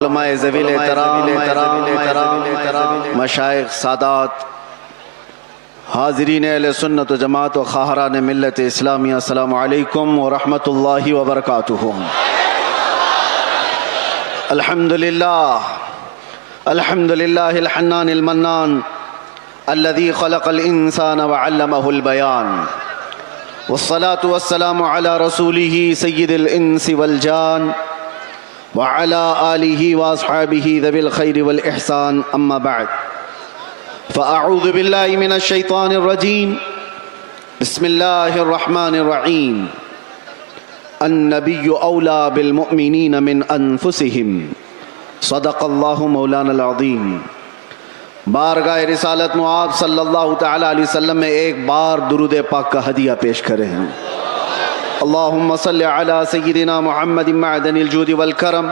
علماء ذویل احترام مشائخ سادات حاضرین اہل سنت و جماعت و خواہران ملت اسلامیہ، السلام علیکم ورحمۃ اللہ وبرکاتہ۔ الحمدللہ الحنان المنان الذي خلق الانسان وعلمه البیان، والصلاة والسلام على رسوله سید الانس والجان وعلى آلہ واصحابہ ذوی الخیر والإحسان، اما بعد فأعوذ باللہ من الشیطان الرجیم، بسم اللہ الرحمن الرحیم۔ النبی اولیٰ بالمؤمنین من انفسہم، صدق اللہ مولانا العظیم۔ بارگاہ رسالت معاب صلی اللہ تعالی علیہ وسلم میں ایک بار درود پاک کا ہدیہ پیش کریں۔ اللہم صلی علی سیدنا محمد معدن الجود والکرم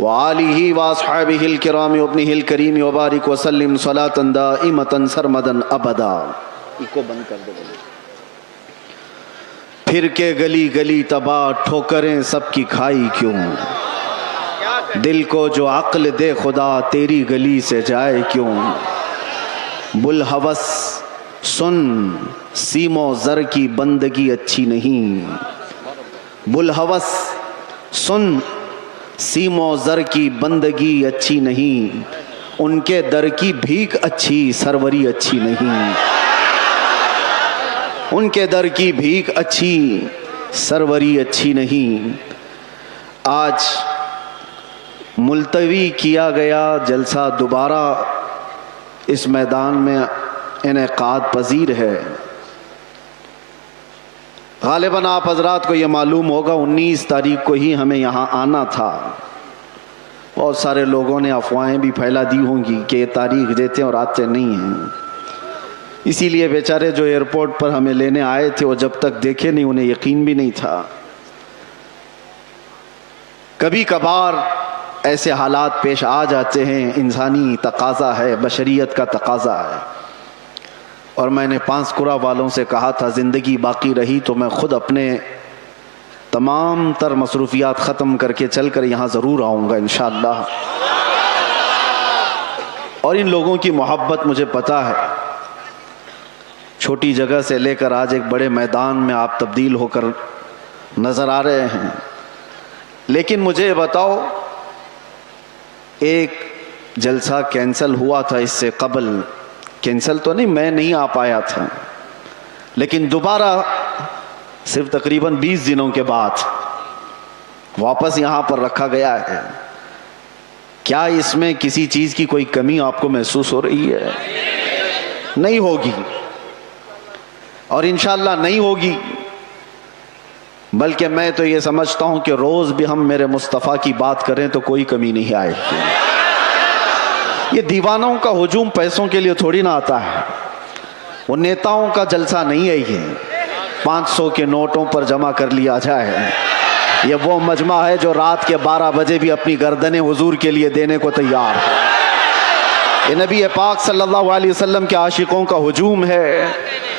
وآلہ واصحابہ الکرام وابنہ الکریم وبارک وسلم صلاة دائمة سرمدا ابدا۔ کو بند کر دو۔ پھر کے گلی گلی تباہ ٹھوکریں سب کی کھائی کیوں، دل کو جو عقل دے خدا تیری گلی سے جائے کیوں۔ بلحوث سن سیم و زر کی بندگی اچھی نہیں، بلحوث سن سیم و زر کی بندگی اچھی نہیں، ان کے در کی بھیک اچھی سروری اچھی نہیں، ان کے در کی بھیک اچھی سروری اچھی نہیں۔ آج ملتوی کیا گیا جلسہ دوبارہ اس میدان میں انعقاد پذیر ہے۔ غالباً آپ حضرات کو یہ معلوم ہوگا 19 تاریخ کو ہی ہمیں یہاں آنا تھا۔ بہت سارے لوگوں نے افواہیں بھی پھیلا دی ہوں گی کہ یہ تاریخ دیتے ہیں اور آتے نہیں ہیں، اسی لیے بیچارے جو ایئرپورٹ پر ہمیں لینے آئے تھے وہ جب تک دیکھے نہیں انہیں یقین بھی نہیں تھا۔ کبھی کبھار ایسے حالات پیش آ جاتے ہیں، انسانی تقاضا ہے، بشریت کا تقاضا ہے۔ اور میں نے پانسکورہ والوں سے کہا تھا زندگی باقی رہی تو میں خود اپنے تمام تر مصروفیات ختم کر کے چل کر یہاں ضرور آؤں گا انشاءاللہ۔ اور ان لوگوں کی محبت مجھے پتہ ہے، چھوٹی جگہ سے لے کر آج ایک بڑے میدان میں آپ تبدیل ہو کر نظر آ رہے ہیں۔ لیکن مجھے بتاؤ، ایک جلسہ کینسل ہوا تھا اس سے قبل، کینسل تو نہیں، میں نہیں آ پایا تھا، لیکن دوبارہ صرف تقریباً 20 دنوں کے بعد واپس یہاں پر رکھا گیا ہے۔ کیا اس میں کسی چیز کی کوئی کمی آپ کو محسوس ہو رہی ہے؟ نہیں ہوگی، اور انشاءاللہ نہیں ہوگی، بلکہ میں تو یہ سمجھتا ہوں کہ روز بھی ہم میرے مصطفیٰ کی بات کریں تو کوئی کمی نہیں آئے گی۔ یہ دیوانوں کا ہجوم پیسوں کے لیے تھوڑی نہ آتا ہے، وہ نیتاؤں کا جلسہ نہیں ہے، یہ 500 کے نوٹوں پر جمع کر لیا جائے۔ یہ وہ مجمع ہے جو رات کے 12 بجے بھی اپنی گردنیں حضور کے لیے دینے کو تیار ہے۔ یہ نبی پاک صلی اللہ علیہ وسلم کے عاشقوں کا ہجوم ہے،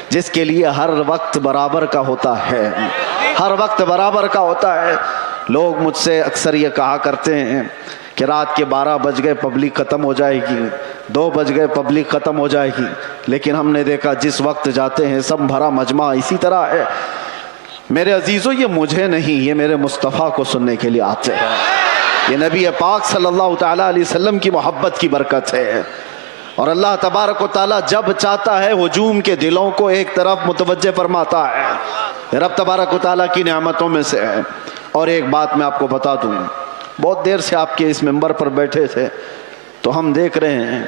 جس کے لیے ہر وقت برابر کا ہوتا ہے، ہر وقت برابر کا ہوتا ہے۔ لوگ مجھ سے اکثر یہ کہا کرتے ہیں کہ رات کے 12 بج گئے پبلک ختم ہو جائے گی، 2 بج گئے پبلک ختم ہو جائے گی، لیکن ہم نے دیکھا جس وقت جاتے ہیں سب بھرا مجمع اسی طرح ہے۔ میرے عزیزوں، یہ مجھے نہیں، یہ میرے مصطفیٰ کو سننے کے لیے آتے ہیں۔ یہ نبی پاک صلی اللہ تعالیٰ علیہ وسلم کی محبت کی برکت ہے، اور اللہ تبارک و تعالیٰ جب چاہتا ہے ہجوم کے دلوں کو ایک طرف متوجہ فرماتا ہے، رب تبارک و تعالیٰ کی نعمتوں میں سے ہے۔ اور ایک بات میں آپ کو بتا دوں، بہت دیر سے آپ کے اس ممبر پر بیٹھے تھے تو ہم دیکھ رہے ہیں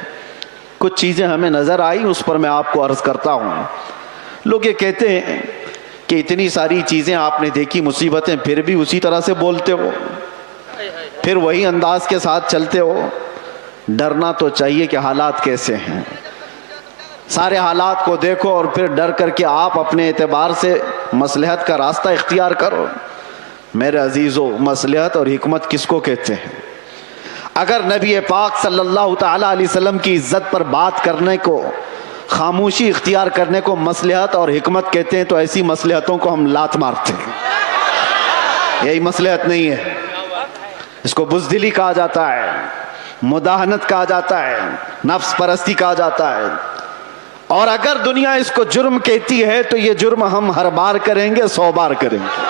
کچھ چیزیں ہمیں نظر آئی، اس پر میں آپ کو عرض کرتا ہوں۔ لوگ یہ کہتے ہیں کہ اتنی ساری چیزیں آپ نے دیکھی، مصیبتیں، پھر بھی اسی طرح سے بولتے ہو، پھر وہی انداز کے ساتھ چلتے ہو۔ ڈرنا تو چاہیے کہ حالات کیسے ہیں، سارے حالات کو دیکھو اور پھر ڈر کر کے آپ اپنے اعتبار سے مصلحت کا راستہ اختیار کرو۔ میرے عزیزو، مصلحت اور حکمت کس کو کہتے ہیں؟ اگر نبی پاک صلی اللہ تعالیٰ علیہ وسلم کی عزت پر بات کرنے کو، خاموشی اختیار کرنے کو مصلحت اور حکمت کہتے ہیں تو ایسی مصلحتوں کو ہم لات مارتے ہیں۔ یہی مصلحت نہیں ہے۔ اس کو بزدلی کہا جاتا ہے، مداہنت کہا جاتا ہے، نفس پرستی کہا جاتا ہے. اور اگر دنیا اس کو جرم کہتی ہے تو یہ جرم ہم ہر بار کریں گے، 100 بار کریں گے.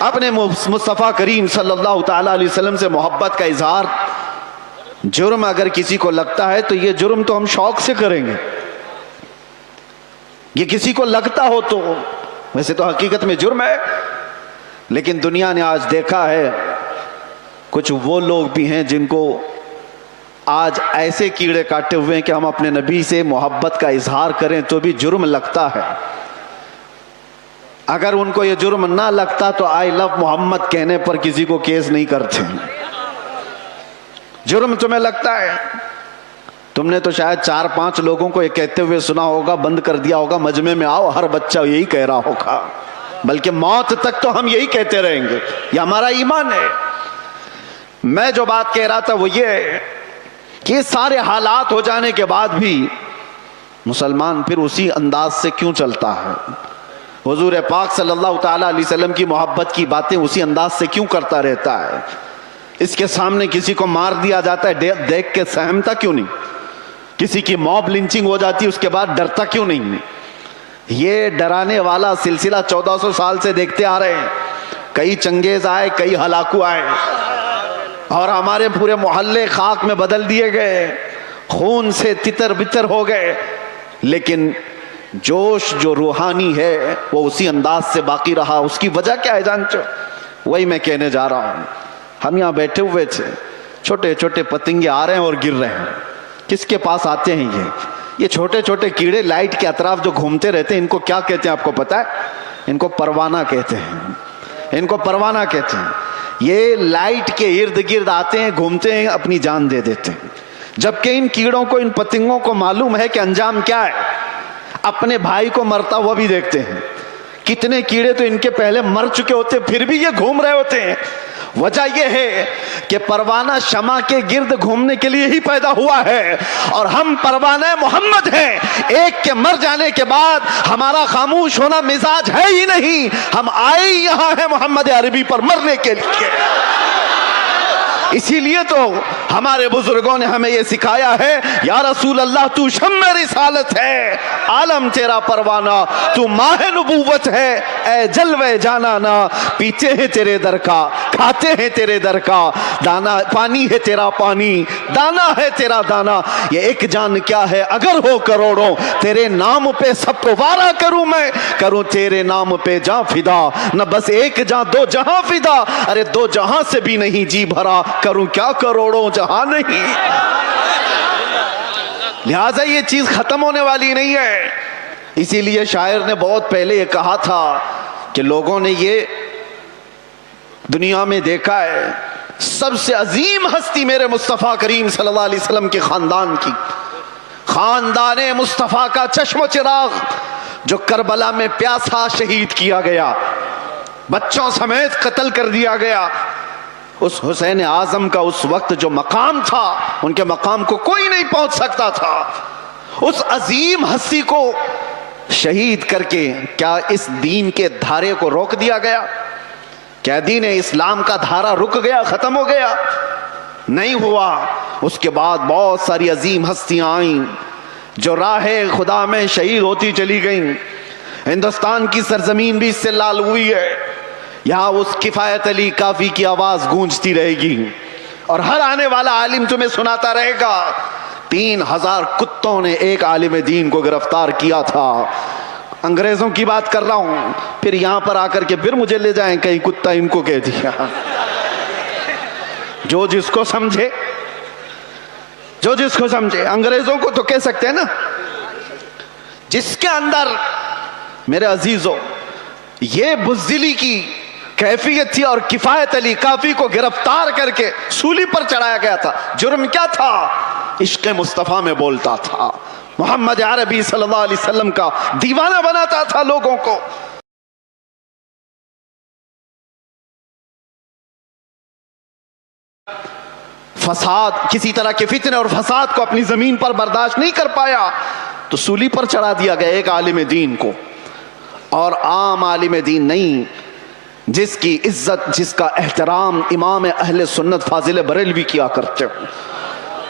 اپنے مصطفیٰ کریم صلی اللہ تعالیٰ علیہ وسلم سے محبت کا اظہار جرم اگر کسی کو لگتا ہے تو یہ جرم تو ہم شوق سے کریں گے. یہ کسی کو لگتا ہو تو ویسے تو حقیقت میں جرم ہے، لیکن دنیا نے آج دیکھا ہے کچھ وہ لوگ بھی ہیں جن کو آج ایسے کیڑے کاٹے ہوئے ہیں کہ ہم اپنے نبی سے محبت کا اظہار کریں تو بھی جرم لگتا ہے. اگر ان کو یہ جرم نہ لگتا تو آئی لو محمد کہنے پر کسی کو کیس نہیں کرتے. جرم تمہیں لگتا ہے. تم نے تو شاید 4-5 لوگوں کو یہ کہتے ہوئے سنا ہوگا، بند کر دیا ہوگا، مجمع میں آؤ، ہر بچہ یہی کہہ رہا ہوگا، بلکہ موت تک تو ہم یہی کہتے رہیں گے. یہ ہمارا ایمان ہے. میں جو بات کہہ رہا تھا وہ یہ ہے کہ یہ سارے حالات ہو جانے کے بعد بھی مسلمان پھر اسی انداز سے کیوں چلتا ہے؟ حضور پاک صلی اللہ تعالیٰ علیہ وسلم کی محبت کی باتیں اسی انداز سے کیوں کرتا رہتا ہے؟ اس کے سامنے کسی کو مار دیا جاتا ہے، دیکھ کے سہمتا کیوں نہیں؟ کسی کی موب لنچنگ ہو جاتی ہے اس کے بعد ڈرتا کیوں نہیں؟ یہ ڈرانے والا سلسلہ 1400 سال سے دیکھتے آ رہے ہیں. کئی چنگیز آئے، کئی ہلاکو آئے، اور ہمارے پورے محلے خاک میں بدل دیے گئے، خون سے تتر بتر ہو گئے، لیکن جوش جو روحانی ہے وہ اسی انداز سے باقی رہا. اس کی وجہ کیا ہے جانتے ہو؟ وہی میں کہنے جا رہا ہوں. ہم یہاں بیٹھے ہوئے تھے، چھوٹے چھوٹے پتنگے آ رہے ہیں اور گر رہے ہیں. کس کے پاس آتے ہیں یہ چھوٹے چھوٹے کیڑے لائٹ کے اطراف جو گھومتے رہتے ہیں، ان کو کیا کہتے ہیں آپ کو پتا ہے؟ ان کو پروانہ کہتے ہیں. ان کو پروانہ کہتے ہیں. یہ لائٹ کے ارد گرد آتے ہیں، گھومتے ہیں، اپنی جان دے دیتے ہیں. جبکہ ان کیڑوں کو، ان پتنگوں کو معلوم ہے کہ انجام کیا ہے. اپنے بھائی کو مرتا ہوا بھی دیکھتے ہیں. کتنے کیڑے تو ان کے پہلے مر چکے ہوتے پھر بھی یہ گھوم رہے ہوتے ہیں. وجہ یہ ہے کہ پروانہ شمع کے گرد گھومنے کے لیے ہی پیدا ہوا ہے، اور ہم پروانہ محمد ہیں. ایک کے مر جانے کے بعد ہمارا خاموش ہونا مزاج ہے ہی نہیں. ہم آئے یہاں ہیں محمد عربی پر مرنے کے لیے. اسی لیے تو ہمارے بزرگوں نے ہمیں یہ سکھایا ہے، یا رسول اللہ تو شمع رسالت ہے، عالم تیرا پروانہ، تو ماہ نبوت ہے، اے جلوے جانانا. پیتے ہیں تیرے در کا، کھاتے ہیں تیرے در کا، دانا پانی ہے تیرا پانی، دانا ہے تیرا دانا. یہ ایک جان کیا ہے اگر ہو کروڑوں، تیرے نام پہ سب کو وارہ کروں میں، کروں تیرے نام پہ جاں فدا. نہ بس ایک جاں 2 جہاں فدا، ارے 2 جہاں سے بھی نہیں جی بھرا، کروں کیا کروڑوں جہاں نہیں. لہٰذا یہ چیز ختم ہونے والی نہیں ہے. اسی لیے شاعر نے بہت پہلے یہ کہا تھا کہ لوگوں نے یہ دنیا میں دیکھا ہے، سب سے عظیم ہستی میرے مصطفیٰ کریم صلی اللہ علیہ وسلم کے خاندان کی، خاندان مصطفیٰ کا چشم و چراغ، جو کربلا میں پیاسا شہید کیا گیا، بچوں سمیت قتل کر دیا گیا. اس حسین اعظم کا اس وقت جو مقام تھا، ان کے مقام کو کوئی نہیں پہنچ سکتا تھا. اس عظیم ہستی کو شہید کر کے کیا اس دین کے دھارے کو روک دیا گیا؟ کیا دین اسلام کا دھارا رک گیا، ختم ہو گیا؟ نہیں ہوا. اس کے بعد بہت ساری عظیم ہستیاں آئیں جو راہ خدا میں شہید ہوتی چلی گئیں. ہندوستان کی سرزمین بھی اس سے لال ہوئی ہے. یہاں اس کفایت علی کافی کی آواز گونجتی رہے گی، اور ہر آنے والا عالم تمہیں سناتا رہے گا 3000 کتوں نے ایک عالم دین کو گرفتار کیا تھا. انگریزوں کی بات کر رہا ہوں. پھر یہاں پر آ کر کے پھر مجھے لے جائیں کہیں کتا ان کو کہہ دیا. جو جس کو سمجھے، جو جس کو سمجھے. انگریزوں کو تو کہہ سکتے ہیں نا. جس کے اندر میرے عزیزوں یہ بزدلی کی کیفیت تھی، اور کفایت علی کافی کو گرفتار کر کے سولی پر چڑھایا گیا تھا. جرم کیا تھا؟ عشق مصطفیٰ میں بولتا تھا، محمد عربی صلی اللہ علیہ وسلم کا دیوانہ بناتا تھا لوگوں کو. فساد، کسی طرح کے فتنے اور فساد کو اپنی زمین پر برداشت نہیں کر پایا تو سولی پر چڑھا دیا گیا ایک عالم دین کو. اور عام عالم دین نہیں، جس کی عزت جس کا احترام امام اہل سنت فاضل بریلوی کیا کرتے ہو.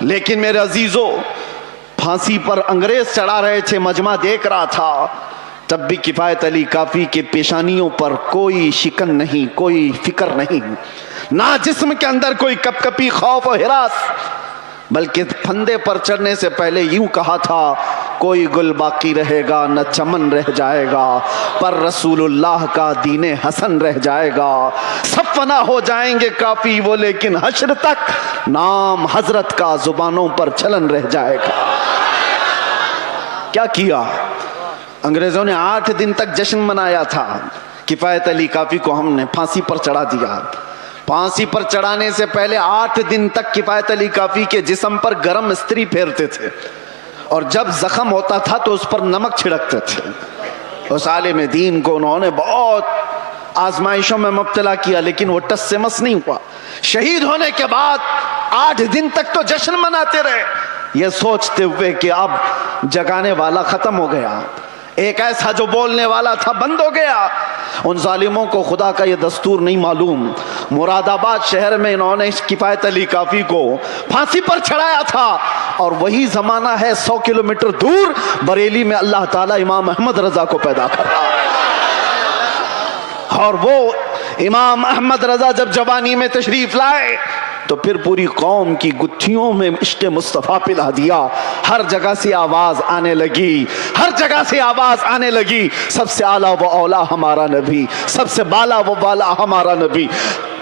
لیکن میرے عزیزو پھانسی پر انگریز چڑھا رہے تھے, مجمع دیکھ رہا تھا, تب بھی کفایت علی کافی کے پیشانیوں پر کوئی شکن نہیں, کوئی فکر نہیں, نہ جسم کے اندر کوئی کپ کپی خوف و ہراس, بلکہ پھندے پر چڑھنے سے پہلے یوں کہا تھا کوئی گل باقی رہے گا نہ چمن رہ جائے گا, پر رسول اللہ کا دین حسن رہ جائے گا. سب فنا ہو جائیں گے کافی وہ, لیکن حشر تک نام حضرت کا زبانوں پر چلن رہ جائے گا. کیا کیا انگریزوں نے؟ 8 دن تک جشن منایا تھا. کفایت علی کافی کو ہم نے پھانسی پر چڑھا دیا. پھانسی پر چڑھانے سے پہلے 8 دن تک کفایت علی کافی کے جسم پر گرم استری پھیرتے تھے, اور جب زخم ہوتا تھا تو اس پر نمک چھڑکتے تھے. اس عالم دین کو انہوں نے بہت آزمائشوں میں مبتلا کیا, لیکن وہ ٹس سے مس نہیں ہوا. شہید ہونے کے بعد 8 دن تک تو جشن مناتے رہے, یہ سوچتے ہوئے کہ اب جگانے والا ختم ہو گیا, ایک ایسا جو بولنے والا تھا بند ہو گیا. ان ظالموں کو خدا کا یہ دستور نہیں معلوم. مراد آباد شہر میں انہوں نے کفایت علی کافی کو پھانسی پر چڑھایا تھا, اور وہی زمانہ ہے 100 کلومیٹر دور بریلی میں اللہ تعالیٰ امام احمد رضا کو پیدا کر رہا ہے. اور وہ امام احمد رضا جب جوانی میں تشریف لائے تو پھر پوری قوم کی گتھیوں میں عشق مصطفیٰ پلا دیا. ہر جگہ سے آواز آنے لگی, ہر جگہ سے آواز آنے لگی, سب سے اعلیٰ و اولا ہمارا نبی, سب سے بالا و بالا ہمارا نبی.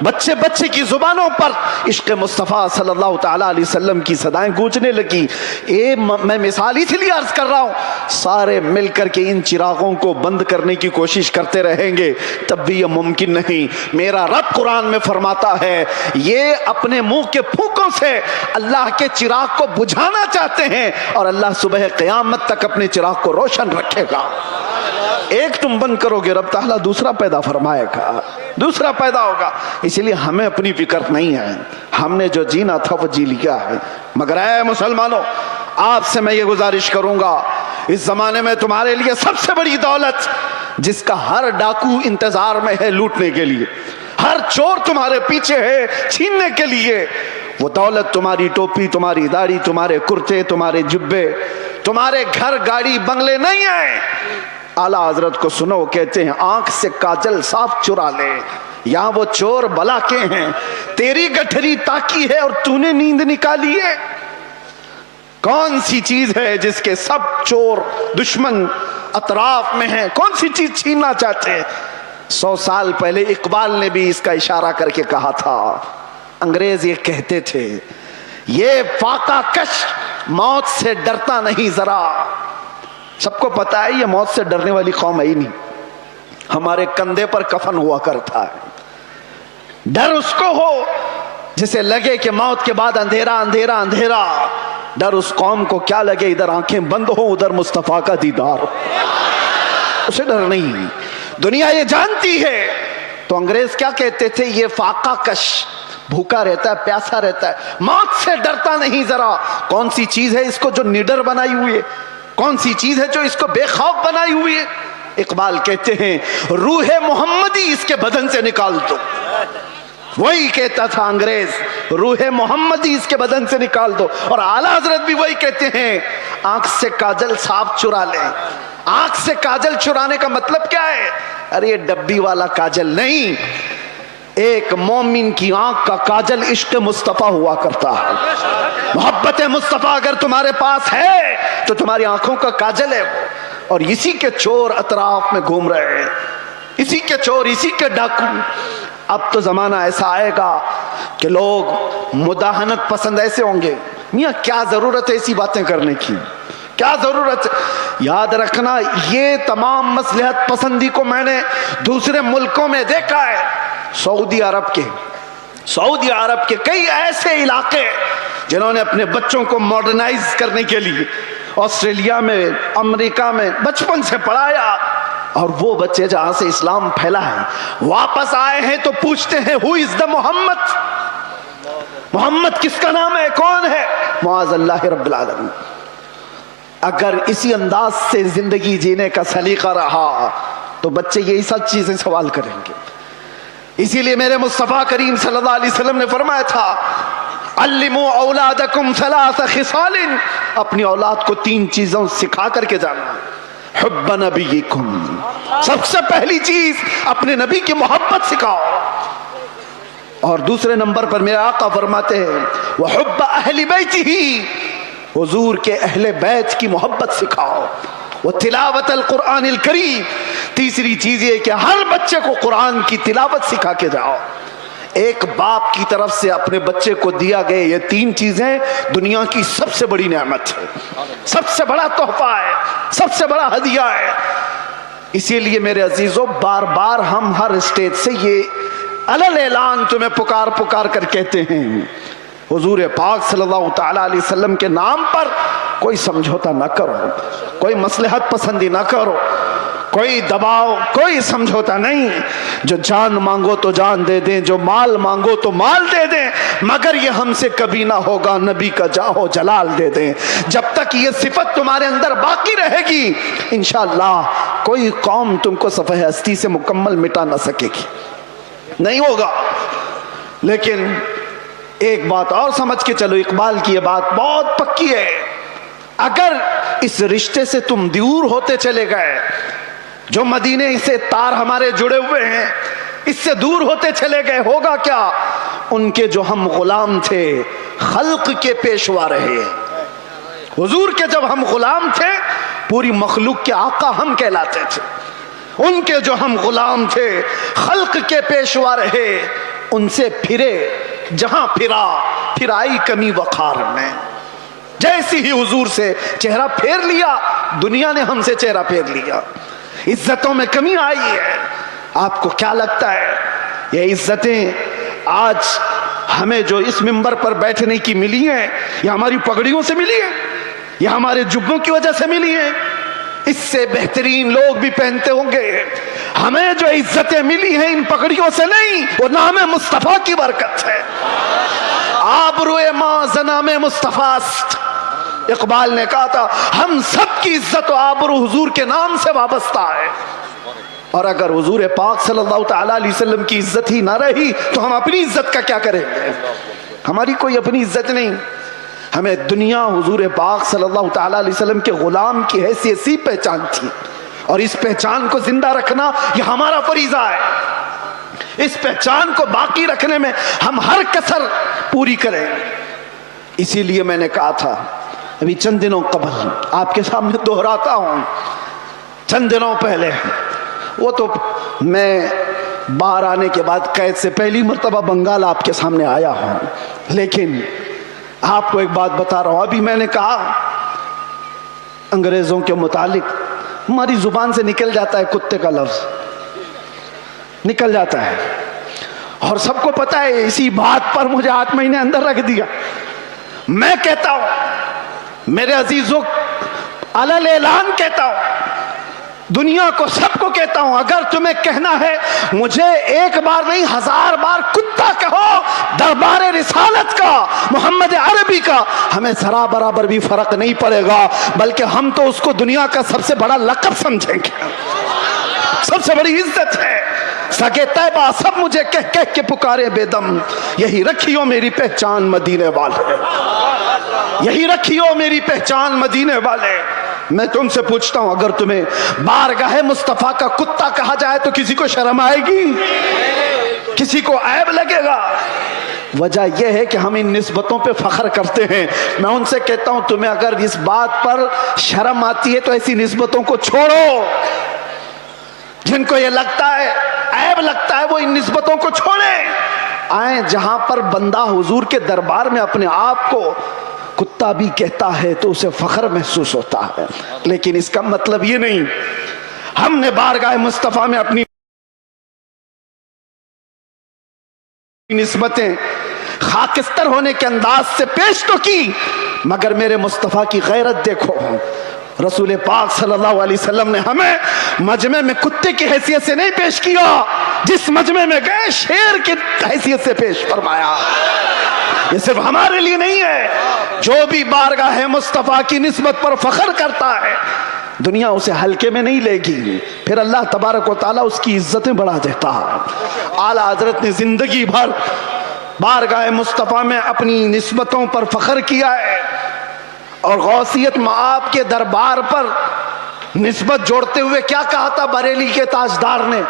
بچے بچے کی زبانوں پر عشق مصطفیٰ صلی اللہ تعالیٰ علیہ وسلم کی صدائیں گونجنے لگی. میں مثال اس لیے عرض کر رہا ہوں, سارے مل کر کے ان چراغوں کو بند کرنے کی کوشش کرتے رہیں گے تب بھی یہ ممکن نہیں. میرا رب قرآن میں فرماتا ہے یہ اپنے منہ کے پھونکوں سے اللہ کے چراغ کو بجھانا چاہتے ہیں, اور اللہ صبح قیامت تک اپنے چراغ کو روشن رکھے گا. ایک تم بند کرو گے, رب تعالیٰ دوسرا پیدا فرمائے گا, دوسرا پیدا ہوگا. اس لیے ہمیں اپنی فکر نہیں ہے, ہم نے جو جینا تھا وہ جی لیا ہے. مگر اے مسلمانوں, آپ سے میں یہ گزارش کروں گا, اس زمانے میں تمہارے لیے سب سے بڑی دولت جس کا ہر ڈاکو انتظار میں ہے لوٹنے کے لیے, ہر چور تمہارے پیچھے ہے چھیننے کے لیے, وہ دولت تمہاری ٹوپی, تمہاری داڑھی, تمہارے کرتے, تمہارے جبے, تمہارے گھر گاڑی بنگلے نہیں ہیں. اعلیٰ حضرت کو سنو, کہتے ہیں آنکھ سے کاجل صاف چرا لے, یہاں وہ چور بلا کے ہیں, تیری گٹھری تاکی ہے اور تو نے نیند نکالی ہے. کون سی چیز ہے جس کے سب چور دشمن اطراف میں ہیں, کون سی چیز چھیننا چاہتے ہیں؟ 100 سال پہلے اقبال نے بھی اس کا اشارہ کر کے کہا تھا. انگریز یہ کہتے تھے یہ فاقہ کش موت سے ڈرتا نہیں ذرا. سب کو پتا ہے یہ موت سے ڈرنے والی قوم ہے ہی نہیں. ہمارے کندھے پر کفن ہوا کرتا ہے. ڈر اس کو ہو جسے لگے کہ موت کے بعد اندھیرا اندھیرا اندھیرا. ڈر اس قوم کو کیا لگے ادھر آنکھیں بند ہو ادھر مصطفیٰ کا دیدار ہو, اسے ڈر نہیں. دنیا یہ جانتی ہے. تو انگریز کیا کہتے تھے؟ یہ فاقہ کش, بھوکا رہتا ہے, پیاسا رہتا ہے, موت سے ڈرتا نہیں ذرا. کون سی چیز ہے اس کو جو نڈر بنائی ہوئی ہے؟ کون سی چیز ہے جو اس کو بے خوف بنائی ہوئی ہے؟ اقبال کہتے ہیں روح محمدی اس کے بدن سے نکال دو. وہی کہتا تھا انگریز, روح محمدی اس کے بدن سے نکال دو. اور اعلیٰ حضرت بھی وہی کہتے ہیں آنکھ سے کاجل صاف چرا لیں. آنکھ سے کاجل چرانے کا مطلب کیا ہے؟ ارے ڈبی والا کاجل نہیں, ایک مومن کی آنکھ کا کاجل عشق مصطفیٰ ہوا کرتا ہے. محبت مصطفیٰ اگر تمہارے پاس ہے تو تمہاری آنکھوں کا کاجل ہے وہ. اور اسی کے چور اطراف میں گھوم رہے ہیں, اسی کے چور, اسی کے ڈاکو. اب تو زمانہ ایسا آئے گا کہ لوگ مداہنت پسند ایسے ہوں گے. میاں کیا ضرورت ہے ایسی باتیں کرنے کی, کیا ضرورت ہے؟ یاد رکھنا یہ تمام مصلحت پسندی کو میں نے دوسرے ملکوں میں دیکھا ہے. سعودی عرب کے کئی ایسے علاقے جنہوں نے اپنے بچوں کو ماڈرنائز کرنے کے لیے آسٹریلیا میں, امریکہ میں بچپن سے پڑھایا, اور وہ بچے جہاں سے اسلام پھیلا ہے واپس آئے ہیں تو پوچھتے ہیں ہو از دا محمد, محمد کس کا نام ہے, کون ہے؟ معاذ اللہ رب العالمین. اگر اسی انداز سے زندگی جینے کا سلیقہ رہا تو بچے یہی سب چیزیں سوال کریں گے. اسی لیے میرے مصطفیٰ کریم صلی اللہ علیہ وسلم نے فرمایا تھا علموا اولادکم ثلاث خصال، اپنی اولاد کو 3 چیزوں سکھا کر کے جانا. حب نبیکم، سب سے پہلی چیز اپنے نبی کی محبت سکھاؤ. اور دوسرے نمبر پر میرے آقا فرماتے ہیں وحب اہل بیتہ، حضور کے اہل بیت کی محبت سکھاؤ. وتلاوت القرآن الکریم، تیسری چیز یہ کہ ہر بچے کو قرآن کی تلاوت سکھا کے جاؤ. ایک باپ کی طرف سے اپنے بچے کو دیا گئے یہ 3 چیزیں دنیا کی سب سے بڑی نعمت ہے، سب سے بڑا تحفہ ہے، سب سے بڑا ہدیہ ہے. اسی لیے میرے عزیزوں بار بار ہم ہر اسٹیج سے یہ علل اعلان تمہیں پکار پکار کر کہتے ہیں حضور پاک صلی اللہ تعالی علیہ وسلم کے نام پر کوئی سمجھوتا نہ کرو، کوئی مصلحت پسندی نہ کرو، کوئی دباؤ، کوئی سمجھوتا نہیں. جو جان مانگو تو جان دے دیں، جو مال مانگو تو مال دے دیں، مگر یہ ہم سے کبھی نہ ہوگا نبی کا جاہو جلال دے دیں. جب تک یہ صفت تمہارے اندر باقی رہے گی انشاءاللہ کوئی قوم تم کو صفحہ ہستی سے مکمل مٹا نہ سکے گی، نہیں ہوگا. لیکن ایک بات اور سمجھ کے چلو، اقبال کی یہ بات بہت پکی ہے، اگر اس رشتے سے تم دور ہوتے چلے گئے، جو مدینے سے تار ہمارے جڑے ہوئے ہیں اس سے دور ہوتے چلے گئے، ہوگا کیا؟ ان کے جو ہم غلام تھے خلق کے پیشوا رہے. حضور کے جب ہم غلام تھے پوری مخلوق کے آقا ہم کہلاتے تھے. ان کے جو ہم غلام تھے خلق کے پیشوا رہے، ان سے پھرے جہاں پھرا پھرائی کمی وقار میں. جیسی ہی حضور سے چہرہ پھیر لیا دنیا نے ہم سے چہرہ پھیر لیا، عزتوں میں کمی آئی ہے. آپ کو کیا لگتا ہے یہ عزتیں آج ہمیں جو اس منبر پر بیٹھنے کی ملی ہیں یہ ہماری پگڑیوں سے ملی ہیں، یہ ہمارے جبوں کی وجہ سے ملی ہیں؟ اس سے بہترین لوگ بھی پہنتے ہوں گے. ہمیں جو عزتیں ملی ہیں ان پگڑیوں سے نہیں، وہ نام مصطفیٰ کی برکت ہے. آبروئے ماں زنام مصطفیٰ است. اقبال نے کہا تھا ہم سب کی عزت و آبرو حضور کے نام سے وابستہ ہے. اور اگر حضور پاک صلی اللہ تعالی علیہ وسلم کی عزت ہی نہ رہی تو ہم اپنی عزت کا کیا کریں گے؟ ہماری کوئی اپنی عزت نہیں. ہمیں دنیا حضور پاک صلی اللہ تعالی علیہ وسلم کے غلام کی حیثیت سی پہچان تھی، اور اس پہچان کو زندہ رکھنا یہ ہمارا فریضہ ہے. اس پہچان کو باقی رکھنے میں ہم ہر کسر پوری کریں. اسی لیے میں نے کہا تھا ابھی چند دنوں قبل آپ کے سامنے دہراتا ہوں، چند دنوں پہلے، وہ تو میں باہر آنے کے بعد قید سے پہلی مرتبہ بنگال آپ کے سامنے آیا ہوں، لیکن آپ کو ایک بات بتا رہا ہوں. ابھی میں نے کہا انگریزوں کے متعلق ہماری زبان سے نکل جاتا ہے کتے کا لفظ، نکل جاتا ہے، اور سب کو پتا ہے. اسی بات پر مجھے 8 مہینے اندر رکھ دیا. میں کہتا ہوں میرے عزیزوں، علل اعلان کہتا ہوں، دنیا کو سب کو کہتا ہوں، اگر تمہیں کہنا ہے مجھے ایک بار نہیں 1000 بار کتا کہو، دربار رسالت کا، محمد عربی کا، ہمیں ذرا برابر بھی فرق نہیں پڑے گا، بلکہ ہم تو اس کو دنیا کا سب سے بڑا لقب سمجھیں گے، سب سے بڑی عزت ہے. سگے طیبہ سب مجھے کہہ کہہ کے پکارے بے دم، یہی رکھیو میری پہچان مدینے والے، یہی رکھیو میری پہچان مدینے والے. میں تم سے پوچھتا ہوں اگر تمہیں بارگاہ مصطفیٰ کا کتا کہا جائے تو کسی کو شرم آئے گی؟ کسی کو عیب لگے گا؟ وجہ یہ ہے کہ ہم ان نسبتوں پہ فخر کرتے ہیں. میں ان سے کہتا ہوں تمہیں اگر اس بات پر شرم آتی ہے تو ایسی نسبتوں کو چھوڑو. جن کو یہ لگتا ہے عیب لگتا ہے وہ ان نسبتوں کو چھوڑیں. آئیں جہاں پر بندہ حضور کے دربار میں اپنے آپ کو کتا بھی کہتا ہے تو اسے فخر محسوس ہوتا ہے، لیکن اس کا مطلب یہ نہیں ہم نے بارگاہ مصطفیٰ میں اپنی نسبتیں خاکستر ہونے کے انداز سے پیش تو کی، مگر میرے مصطفیٰ کی غیرت دیکھو. رسول پاک صلی اللہ علیہ وسلم نے ہمیں مجمع میں کتے کی حیثیت سے نہیں پیش کیا، جس مجمع میں گئے شیر کی حیثیت سے پیش فرمایا. یہ صرف ہمارے لیے نہیں ہے، جو بھی بارگاہ مصطفیٰ کی نسبت پر فخر کرتا ہے دنیا اسے ہلکے میں نہیں لے گی، پھر اللہ تبارک و تعالیٰ اس کی عزتیں بڑھا دیتا ہے۔ اعلیٰ حضرت نے زندگی بھر بارگاہ مصطفیٰ میں اپنی نسبتوں پر فخر کیا ہے، اور غوثیت مآب کے دربار پر نسبت جوڑتے ہوئے کیا کہا تھا بریلی کے تاجدار نے؟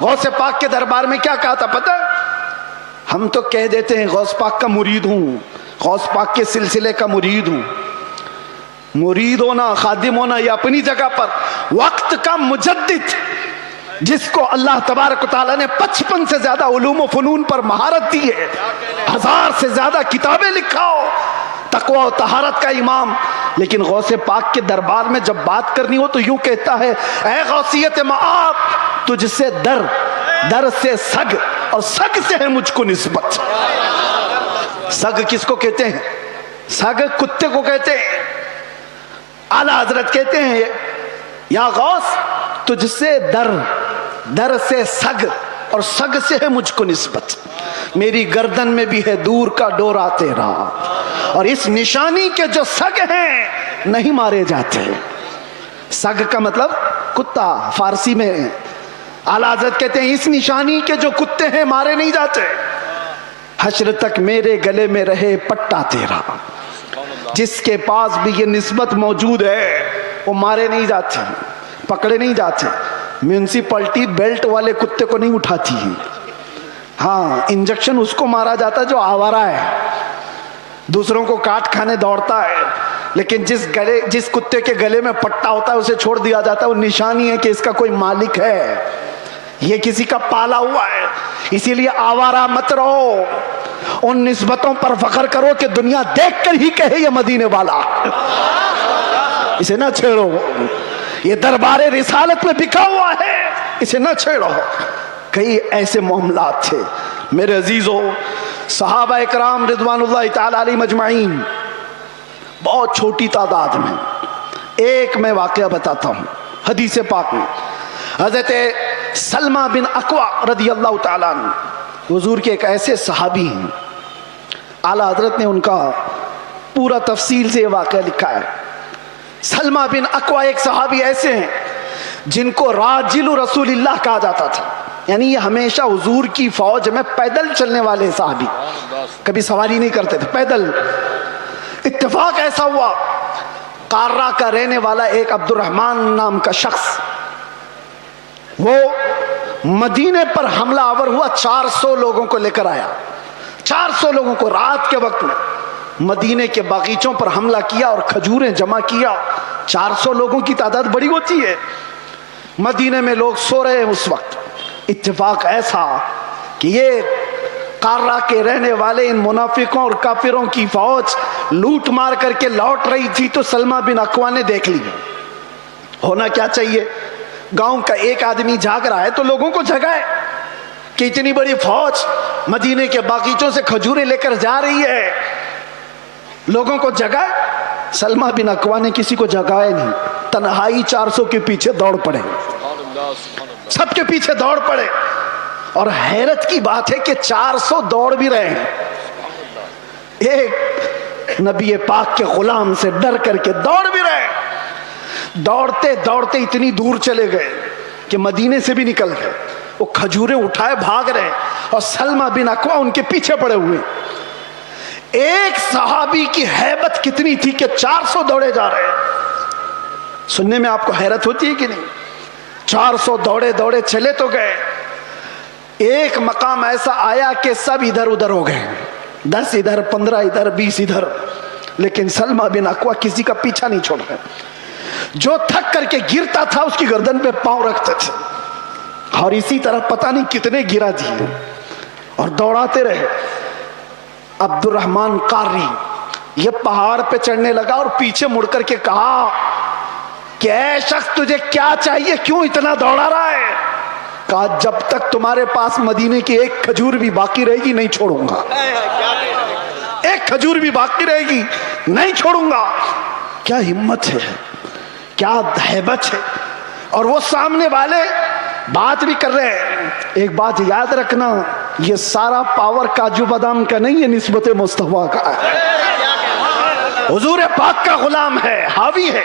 غوث پاک کے دربار میں کیا کہا تھا پتہ؟ ہم تو کہہ دیتے ہیں غوث پاک کا مرید ہوں، غوث پاک کے سلسلے کا مرید ہوں۔ مرید ہونا، خادم ہونا یہ اپنی جگہ پر، وقت کا مجدد جس کو اللہ تبارک و تعالیٰ نے 55 سے زیادہ علوم و فنون پر مہارت دی ہے، 1000 سے زیادہ کتابیں لکھا ہو، تقوی و طہارت کا امام، لیکن غوث پاک کے دربار میں جب بات کرنی ہو تو یوں کہتا ہے اے غوثیت مآب تجھ سے در، در سے سگ، اور سگ سے ہے مجھ کو نسبت۔ سگ کس کو کہتے ہیں؟ سگ کتے کو کہتے ہیں۔ اعلیٰ حضرت کہتے ہیں یا غوث تجھ سے در، در سے سگ، اور سگ سے ہے مجھ کو نسبت۔ میری گردن میں بھی ہے دور کا ڈورا تیرا، اور اس نشانی کے جو سگ ہیں نہیں مارے جاتے۔ سگ کا مطلب کتا فارسی میں۔ اعلیٰ حضرت کہتے ہیں اس نشانی کے جو کتے ہیں مارے نہیں جاتے۔ حشر تک میرے گلے میں رہے پٹا تیرا، جس کے پاس بھی یہ نسبت موجود ہے وہ مارے نہیں جاتے، پکڑے نہیں جاتے۔ میونسپلٹی بیلٹ والے کتے کو نہیں اٹھاتی، ہاں انجیکشن اس کو مارا جاتا جو آوارہ ہے، دوسروں کو کاٹ کھانے دوڑتا ہے، لیکن جس کتے کے گلے میں پٹا ہوتا ہے اسے چھوڑ دیا جاتا ہے۔ وہ نشانی ہے کہ اس کا کوئی مالک ہے، یہ کسی کا پالا ہوا ہے۔ اسی لیے آوارہ مت رہو، ان نسبتوں پر فخر کرو کہ دنیا دیکھ کر ہی کہے یہ مدینے والا، اسے نہ چھیڑو۔ یہ دربار رسالت میں بکھا ہوا ہے، اسے نہ چھیڑو۔ کئی ایسے معاملات تھے میرے عزیزو، صحابہ اکرام رضوان اللہ تعالی علیہ مجمعین بہت چھوٹی تعداد میں۔ ایک میں واقعہ بتاتا ہوں حدیث پاک میں، حضرت سلمہ بن اکوع رضی اللہ تعالیٰ عنہ حضور کے ایک ایسے صحابی ہیں، اعلیٰ حضرت نے ان کا پورا تفصیل سے یہ واقعہ لکھا ہے۔ سلمہ بن اکوع ایک صحابی ایسے ہیں جن کو راجل رسول اللہ کہا جاتا تھا، یعنی یہ ہمیشہ حضور کی فوج میں پیدل چلنے والے صحابی، کبھی سواری نہیں کرتے تھے، پیدل۔ اتفاق ایسا ہوا قارہ کا رہنے والا ایک عبد الرحمن نام کا شخص، وہ مدینے پر حملہ آور ہوا، 400 لوگوں کو لے کر آیا، 400 لوگوں کو رات کے وقت میں مدینے کے باغیچوں پر حملہ کیا اور کھجوریں جمع کیا۔ 400 لوگوں کی تعداد بڑی ہوتی ہے، مدینے میں لوگ سو رہے ہیں اس وقت۔ اتفاق ایسا کہ یہ قارہ کے رہنے والے ان منافقوں اور کافروں کی فوج لوٹ مار کر کے لوٹ رہی تھی تو سلمہ بن اکوع نے دیکھ لی۔ ہونا کیا چاہیے، گاؤں کا ایک آدمی جاگ رہا ہے تو لوگوں کو جگائے کہ اتنی بڑی فوج مدینے کے باغیچوں سے کھجوریں لے کر جا رہی ہے، لوگوں کو جگائے۔ سلمہ بن اکوع نے کسی کو جگائے نہیں، تنہائی 400 کے پیچھے دوڑ پڑے، سب کے پیچھے دوڑ پڑے۔ اور حیرت کی بات ہے کہ 400 دوڑ بھی رہے ہیں، ایک نبی پاک کے غلام سے ڈر کر کے دوڑ بھی رہے ہیں۔ دوڑتے دوڑتے اتنی دور چلے گئے کہ مدینے سے بھی نکل گئے، وہ کھجوریں اٹھائے بھاگ رہے، اور سلمہ بن اکوع ان کے پیچھے پڑے ہوئے۔ ایک صحابی کی ہیبت کتنی تھی کہ 400 دوڑے جا رہے ہیں۔ سننے میں آپ کو حیرت ہوتی ہے کہ نہیں؟ 400 دوڑے دوڑے چلے تو گئے، ایک مقام ایسا آیا کہ سب ادھر ادھر ہو گئے، 10 ادھر، 15 ادھر، 20 ادھر، لیکن سلمہ بن اکوع کسی کا پیچھا نہیں چھوڑ رہے۔ جو تھک کر کے گرتا تھا اس کی گردن پہ پاؤں رکھتے تھے، اور اسی طرح پتہ نہیں کتنے گرا دیے اور دوڑاتے رہے۔ عبد الرحمن قاری یہ پہاڑ پہ چڑھنے لگا اور پیچھے مڑ کر کے کہا کہ اے شخص تجھے کیا چاہیے، کیوں اتنا دوڑا رہا ہے؟ کہا جب تک تمہارے پاس مدینے کی ایک کھجور بھی باقی رہے گی نہیں چھوڑوں گا، ایک کھجور بھی باقی رہے گی نہیں چھوڑوں گا۔ کیا ہمت ہے، کیا ہیبت ہے۔ اور وہ سامنے والے بات بھی کر رہے ہیں۔ ایک بات یاد رکھنا، یہ سارا پاور کاجو بادام کا نہیں ہے، نسبت مصطفیٰ کا ہے، حضور پاک کا غلام ہے، حاوی ہے۔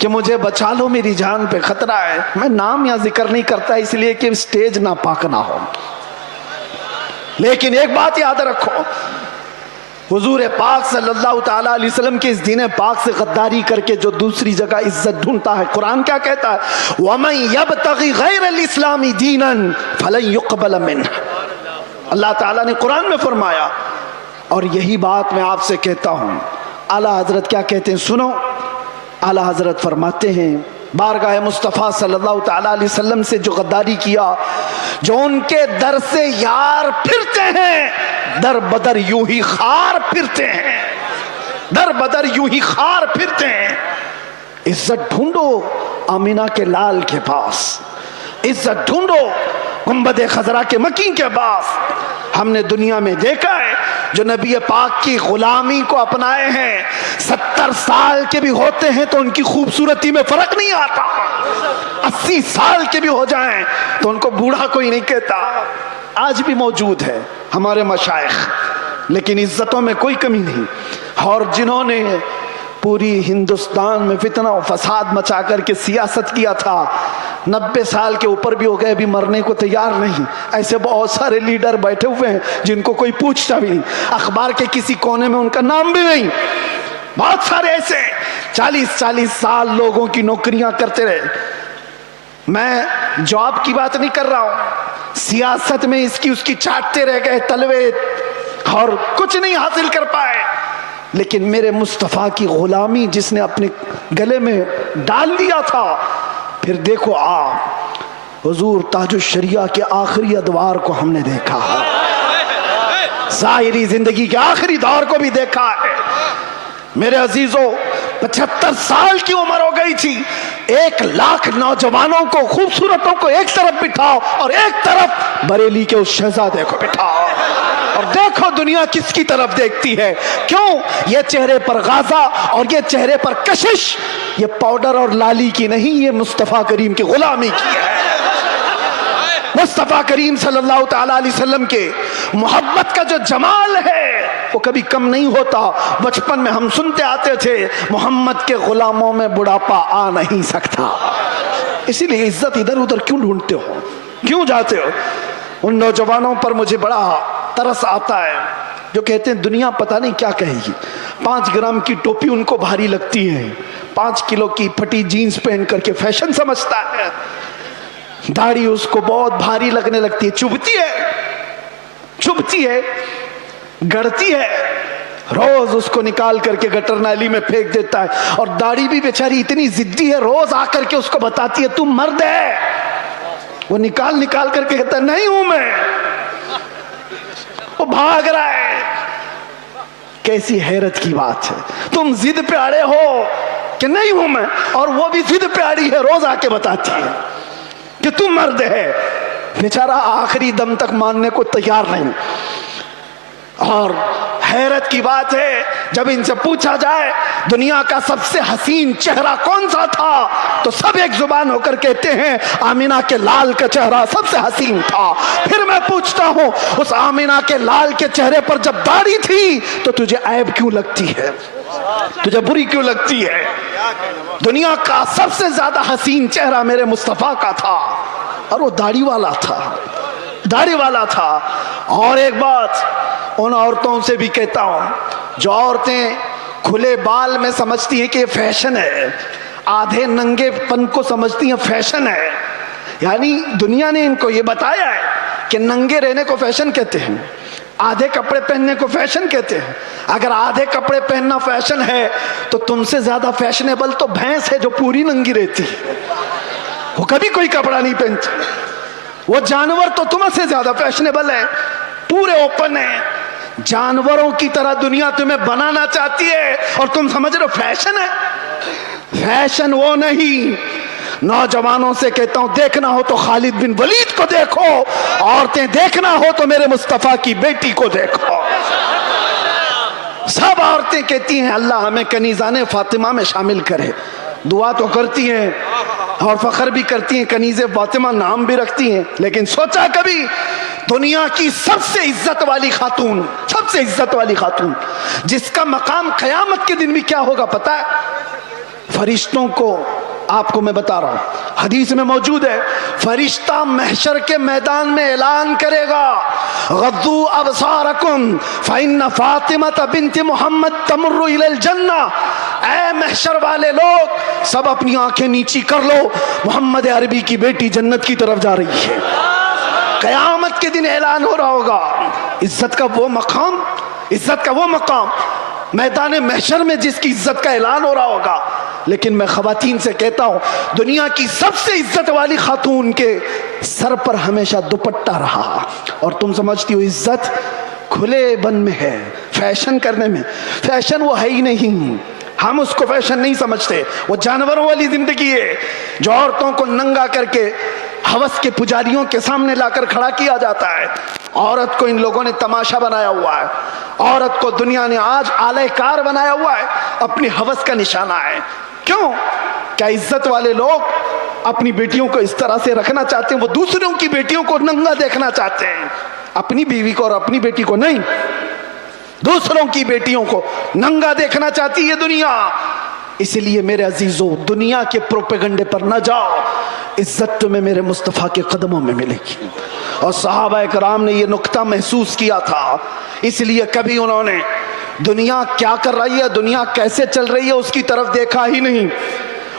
کہ مجھے بچا لو، میری جان پہ خطرہ ہے. میں نام یا ذکر نہیں کرتا اس لیے کہ سٹیج ناپاک نہ ہو، لیکن ایک بات یاد رکھو، حضور پاک صلی اللہ تعالیٰ علیہ وسلم کے اس دین پاک سے غداری کر کے جو دوسری جگہ عزت ڈھونڈتا ہے، قرآن کیا کہتا ہے؟ وَمَن يَبْتَغِ غَيْرَ الْإِسْلَامِ دِينًا فَلَن يُقْبَلَ مِنْهُ. اللہ تعالیٰ نے قرآن میں فرمایا، اور یہی بات میں آپ سے کہتا ہوں. اعلیٰ حضرت کیا کہتے ہیں سنو. اعلیٰ حضرت فرماتے ہیں بارگاہ مصطفیٰ صلی اللہ تعالیٰ علیہ وسلم سے جو غداری کیا، جو ان کے در سے یار پھرتے ہیں، در بدر یوں ہی خار پھرتے ہیں، در بدر یوں ہی خار پھرتے ہیں. عزت ڈھونڈو آمینہ کے لال کے پاس، عزت ڈھونڈو گنبد خضرا کے مکین کے پاس. ہم نے دنیا میں دیکھا ہے جو نبی پاک کی غلامی کو اپنائے ہیں، 70 سال کے بھی ہوتے ہیں تو ان کی خوبصورتی میں فرق نہیں آتا، 80 سال کے بھی ہو جائیں تو ان کو بوڑھا کوئی نہیں کہتا. آج بھی موجود ہے ہمارے مشائخ، لیکن عزتوں میں کوئی کمی نہیں. اور جنہوں نے پوری ہندوستان میں فتنہ و فساد مچا کر کے سیاست کیا تھا، 90 سال کے اوپر بھی ہو گئے، بھی مرنے کو تیار نہیں. ایسے بہت سارے لیڈر بیٹھے ہوئے ہیں جن کو کوئی پوچھتا بھی نہیں، اخبار کے کسی کونے میں ان کا نام بھی نہیں. بہت سارے ایسے 40 سال لوگوں کی نوکریاں کرتے رہے. میں جاب کی بات نہیں کر رہا ہوں، سیاست میں اس کی چاٹتے رہ گئے تلوے اور کچھ نہیں حاصل کر پائے. لیکن میرے مصطفیٰ کی غلامی جس نے اپنے گلے میں ڈال دیا تھا، پھر دیکھو آپ حضور تاج الشریعہ کے آخری ادوار کو ہم نے دیکھا ہے، ظاہری زندگی کے آخری دور کو بھی دیکھا ہے. میرے عزیزوں 75 سال کی عمر ہو گئی تھی. 1 لاکھ نوجوانوں کو، خوبصورتوں کو ایک طرف بٹھاؤ اور ایک طرف بریلی کے اس شہزادے کو بٹھاؤ، اور دیکھو دنیا کس کی طرف دیکھتی ہے. کیوں؟ یہ چہرے پر غازہ اور یہ چہرے پر کشش، یہ پاؤڈر اور لالی کی نہیں، یہ مصطفیٰ کریم کی غلامی کی ہے. مصطفیٰ کریم صلی اللہ تعالیٰ علیہ وسلم کے محبت کا جو جمال ہے وہ کبھی کم نہیں ہوتا. بچپن میں ہم سنتے آتے تھے محمد کے غلاموں میں بڑھاپا آ نہیں سکتا. اسی لیے عزت ادھر ادھر کیوں ڈھونڈتے ہو، کیوں جاتے ہو؟ ان نوجوانوں پر مجھے بڑا ترس آتا ہے جو کہتے ہیں دنیا پتہ نہیں کیا کہے گی. 5 گرام کی ٹوپی ان کو بھاری لگتی ہے، 5 کلو کی پھٹی جینز پہن کر کے فیشن سمجھتا ہے. داڑھی اس کو بہت بھاری لگنے لگتی ہے، چبھتی ہے، گڑتی ہے. روز اس کو نکال کر کے گٹر نالی میں پھینک دیتا ہے. اور داڑھی بھی بیچاری اتنی ضدی ہے، روز آ کر کے اس کو بتاتی ہے تم مرد ہے. وہ نکال کر کے کہتا ہے نہیں ہوں میں. وہ بھاگ رہا ہے. کیسی حیرت کی بات ہے، تم ضد پہ اڑے ہو کہ نہیں ہوں میں، اور وہ بھی ضد پہ اڑی ہے، روز آ کے بتاتی ہے کہ تم مرد ہے. بیچارہ آخری دم تک ماننے کو تیار نہیں. اور حیرت کی بات ہے جب ان سے پوچھا جائے دنیا کا سب سے حسین چہرہ کون سا تھا تو سب ایک زبان ہو کر کہتے ہیں آمینہ کے لال کا چہرہ سب سے حسین تھا. پھر میں پوچھتا ہوں اس آمینہ کے لال کے چہرے پر جب داڑھی تھی تو تجھے عیب کیوں لگتی ہے، تجھے بری کیوں لگتی ہے؟ دنیا کا سب سے زیادہ حسین چہرہ میرے مصطفیٰ کا تھا، اور وہ داڑھی والا تھا. اور ایک بات ان عورتوں سے بھی کہتا ہوں جو عورتیں کھلے بال میں سمجھتی ہیں کہ یہ فیشن ہے، آدھے ننگے پن کو سمجھتی ہیں فیشن ہے. یعنی دنیا نے ان کو یہ بتایا ہے کہ ننگے رہنے کو فیشن کہتے ہیں، آدھے کپڑے پہننے کو فیشن کہتے ہیں. اگر آدھے کپڑے پہننا فیشن ہے تو تم سے زیادہ فیشنیبل تو بھینس ہے جو پوری ننگی رہتی ہے، وہ کبھی کوئی کپڑا نہیں پہنتی. وہ جانور تو تم سے زیادہ فیشنیبل ہے، پورے اوپن ہے. جانوروں کی طرح دنیا تمہیں بنانا چاہتی ہے اور تم سمجھ رہے ہو فیشن ہے. فیشن وہ نہیں. نوجوانوں سے کہتا ہوں دیکھنا ہو تو خالد بن ولید کو دیکھو، عورتیں دیکھنا ہو تو میرے مصطفیٰ کی بیٹی کو دیکھو. سب عورتیں کہتی ہیں اللہ ہمیں کنیزان فاطمہ میں شامل کرے. دعا تو کرتی ہیں اور فخر بھی کرتی ہیں، کنیز فاطمہ نام بھی رکھتی ہیں. لیکن سوچا کبھی دنیا کی سب سے عزت والی خاتون جس کا مقام قیامت کے دن بھی کیا ہوگا پتا ہے؟ فرشتوں کو آپ کو میں بتا رہا ہوں، حدیث میں موجود ہے، فرشتہ محشر کے میدان میں اعلان کرے گا، غضوا ابصارکم فإن فاطمہ بنت محمد تمر الی الجنہ، اے محشر والے لوگ سب اپنی آنکھیں نیچی کر لو، محمد عربی کی بیٹی جنت کی طرف جا رہی ہے۔ قیامت کے دن اعلان ہو رہا ہوگا، عزت کا وہ مقام، عزت کا وہ مقام میدان محشر میں جس کی عزت کا اعلان ہو رہا ہوگا۔ لیکن میں خواتین سے کہتا ہوں، دنیا کی سب سے عزت والی خاتون کے سر پر ہمیشہ دوپٹہ رہا، اور تم سمجھتی ہو عزت کھلے بن میں ہے، فیشن کرنے میں۔ فیشن وہ ہے ہی نہیں، ہم اس کو فیشن نہیں سمجھتے، وہ جانوروں والی زندگی ہے جو عورتوں کو ننگا کر کے ہوس کے پجاریوں کے سامنے لا کر کھڑا کیا جاتا ہے۔ عورت کو ان لوگوں نے تماشا بنایا ہوا ہے، عورت کو دنیا نے آج آلہ کار بنایا ہوا ہے، اپنی ہوس کا نشانہ ہے۔ کیوں؟ کیا عزت والے لوگ اپنی بیٹیوں کو اس طرح سے رکھنا چاہتے ہیں؟ وہ دوسروں کی بیٹیوں کو ننگا دیکھنا چاہتے ہیں، اپنی بیوی کو اور اپنی بیٹی کو نہیں، دوسروں کی بیٹیوں کو ننگا دیکھنا چاہتی ہے دنیا۔ اس لیے میرے عزیزو، دنیا کے پروپیگنڈے پر نہ جاؤ، عزت تمہیں میرے مصطفیٰ کے قدموں میں ملے گی۔ اور صحابہ کرام نے یہ نقطہ محسوس کیا تھا، اس لیے کبھی انہوں نے دنیا کیا کر رہی ہے، دنیا کیسے چل رہی ہے اس کی طرف دیکھا ہی نہیں۔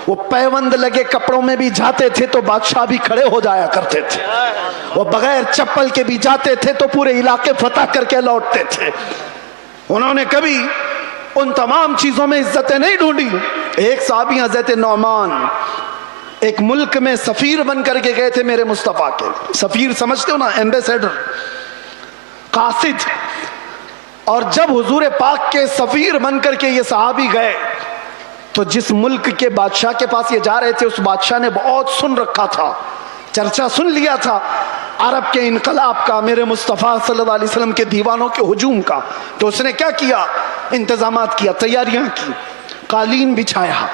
وہ پیوند لگے کپڑوں میں بھی جاتے تھے تو بادشاہ بھی کھڑے ہو جایا کرتے تھے، وہ بغیر چپل کے بھی جاتے تھے تو پورے علاقے فتح کر کے لوٹتے تھے۔ انہوں نے کبھی ان تمام چیزوں میں عزتیں نہیں ڈھونڈی۔ ایک صحابی حضرت نعمان ایک ملک میں سفیر بن کر کے گئے تھے میرے مصطفیٰ کے، سفیر سمجھتے ہو نا، ایمبیسیڈر، قاصد۔ اور جب حضور پاک کے سفیر بن کر کے یہ صحابی گئے تو جس ملک کے بادشاہ کے پاس یہ جا رہے تھے، اس بادشاہ نے بہت سن رکھا تھا، چرچا سن لیا تھا عرب کے انقلاب کا، میرے مصطفیٰ صلی اللہ علیہ وسلم کے دیوانوں کے ہجوم کا۔ تو اس نے کیا کیا؟ انتظامات کیا، تیاریاں کی، قالین بچھایا،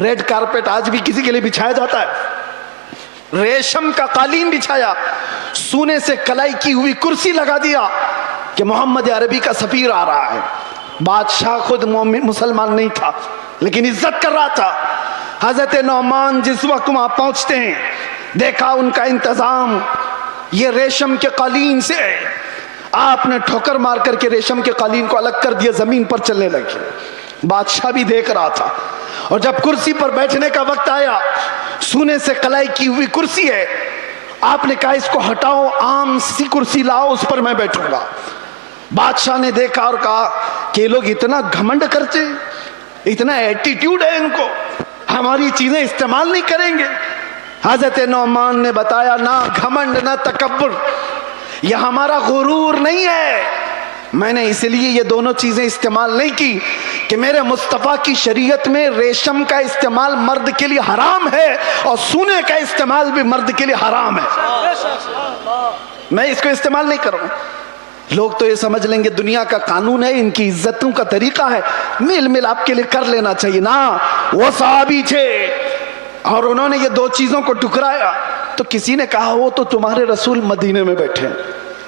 ریڈ کارپیٹ آج بھی کسی کے لیے بچھایا جاتا ہے، ریشم کا قالین بچھایا، سونے سے کلائی کی ہوئی کرسی لگا دیا کہ محمد عربی کا سفیر آ رہا ہے۔ بادشاہ خود مسلمان نہیں تھا لیکن عزت کر رہا تھا۔ حضرت نعمان جس وقت وہاں پہنچتے ہیں، دیکھا ان کا انتظام یہ ریشم کے قالین سے ہے، آپ نے ٹھوکر مار کر کے ریشم کے قالین کو الگ کر دیا، زمین پر چلنے لگے۔ بادشاہ بھی دیکھ رہا تھا، اور جب کرسی پر بیٹھنے کا وقت آیا، سونے سے کلائی کی ہوئی کرسی ہے، آپ نے کہا اس کو ہٹاؤ، عام سی کرسی لاؤ، اس پر میں بیٹھوں گا۔ بادشاہ نے دیکھا اور کہا کہ یہ لوگ اتنا گھمنڈ کرتے، اتنا ایٹیٹیوڈ ہے ان کو، ہماری چیزیں استعمال نہیں کریں گے۔ حضرت نعمان نے بتایا نہ گھمنڈ نہ تکبر، یہ ہمارا غرور نہیں ہے، میں نے اس لیے یہ دونوں چیزیں استعمال نہیں کی کہ میرے مصطفیٰ کی شریعت میں ریشم کا استعمال مرد کے لیے حرام ہے اور سونے کا استعمال بھی مرد کے لیے حرام ہے، میں اس کو استعمال نہیں کروں۔ لوگ تو یہ سمجھ لیں گے دنیا کا قانون ہے، ان کی عزتوں کا طریقہ ہے، میل مل آپ کے لیے کر لینا چاہیے۔ نا، وہ صحابی تھے اور انہوں نے یہ دو چیزوں کو ٹکرایا تو کسی نے کہا وہ تو تمہارے رسول مدینے میں بیٹھے،